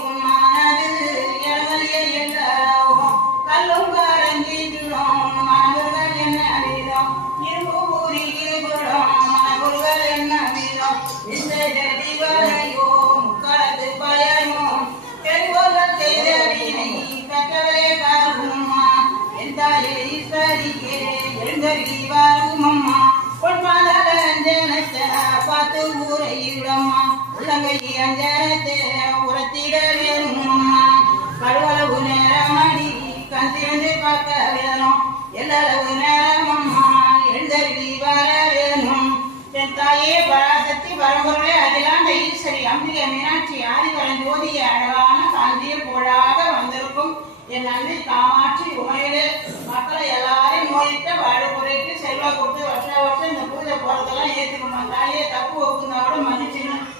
உன்மானது எவனையே எல்லாவோ கல்லும் கரஞ்சிடும் மனமுருகன் என்ன வீரம் இரும்பு ஊரியே குடம் மனமுருகன் என்ன வீரம் இந்த ஜடிவரையோ முக்களத்து பயனோ பெருவர்கள் செய்த வீணை பெற்றவரே காருமா என் தாயே ஈஸ்வரியே எழுந்தருகி வாருமம்மா பொன்பாதார அஞ்சனத்தை பார்த்து ஊரையிடம்மா உள்ளங்கை அஞ்சனத்தை உரத்திட வேணுமம்மா கடுவளவு நேரமடி கண் திறந்து பார்க்க வேணும் எல்லளவு நேரமம்மா எழுந்தருகி வர வேணும் என் தாயே பராசக்தி பரம்பொருளே அகிலாண்ட ஈஸ்வரி அம்பிகை மீனாட்சி ஆதிவரன் ஜோதிய அழகான காந்தியில் புகழாக வந்திருக்கும் என் அன்னை காமாட்சி உமையிலே மக்களை எல்லாரையும் நோயிட்ட வாழ குறைத்து செல்வா கொடுத்து வருஷ வருஷம் இந்த பூஜை போறதெல்லாம் ஏற்றுக்கணும் தாயே தப்பு ஒப்புந்தா கூட மன்னிச்சுன்னு